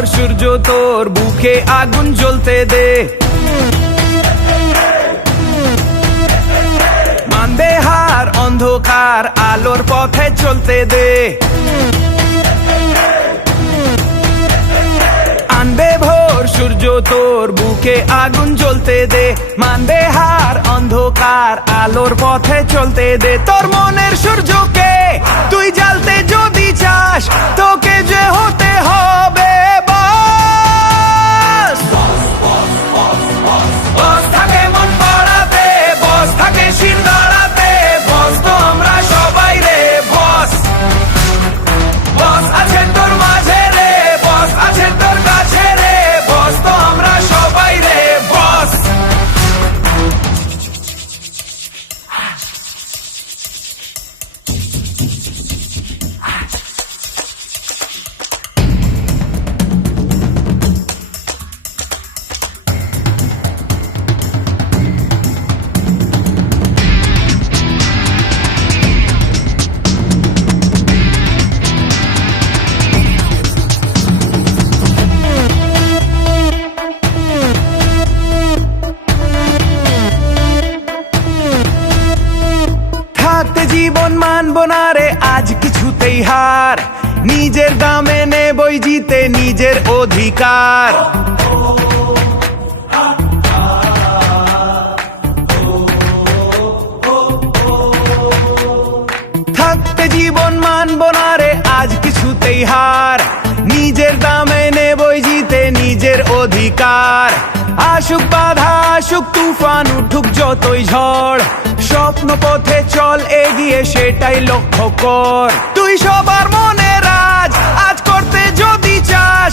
ভোর সূর্য তোর বুকে আগুন জ্বলতে দে, মানবে হার অন্ধকার আলোর পথে চলতে দে, আনবে ভোর সূর্য তোর বুকে আগুন জ্বলতে দে, মানবে হার অন্ধকার আলোর পথে চলতে দে। তোর মনের সূর্যকে তুই জ্বালতে যদি চাস, তোকে যে হতে হবে বস। বস থাকে মন বাড়াতে, বস থাকে শির দাঁড়াতে, বস তো আমরা সবাই রে বস। বস আছে তোর মাঝে রে, বস আছে তোর কাছে রে, বস তো আমরা সবাই রে বস। থাকতে জীবন মানবো না রে আজ কিছুতেই হার, নিজের দামে নেবই জিতে নিজের অধিকার। থাকতে জীবন মানবো না রে আজ কিছুতেই হার, নিজের দামে নেবই জিতে নিজের অধিকার। আসুক বাধা আসুক তুফান উঠুক যতই ঝড়, স্বপ্ন পথে চল এগিয়ে সেটাই লক্ষ্য কর। তুই সবার মনে রাজ আজ করতে যদি চাস,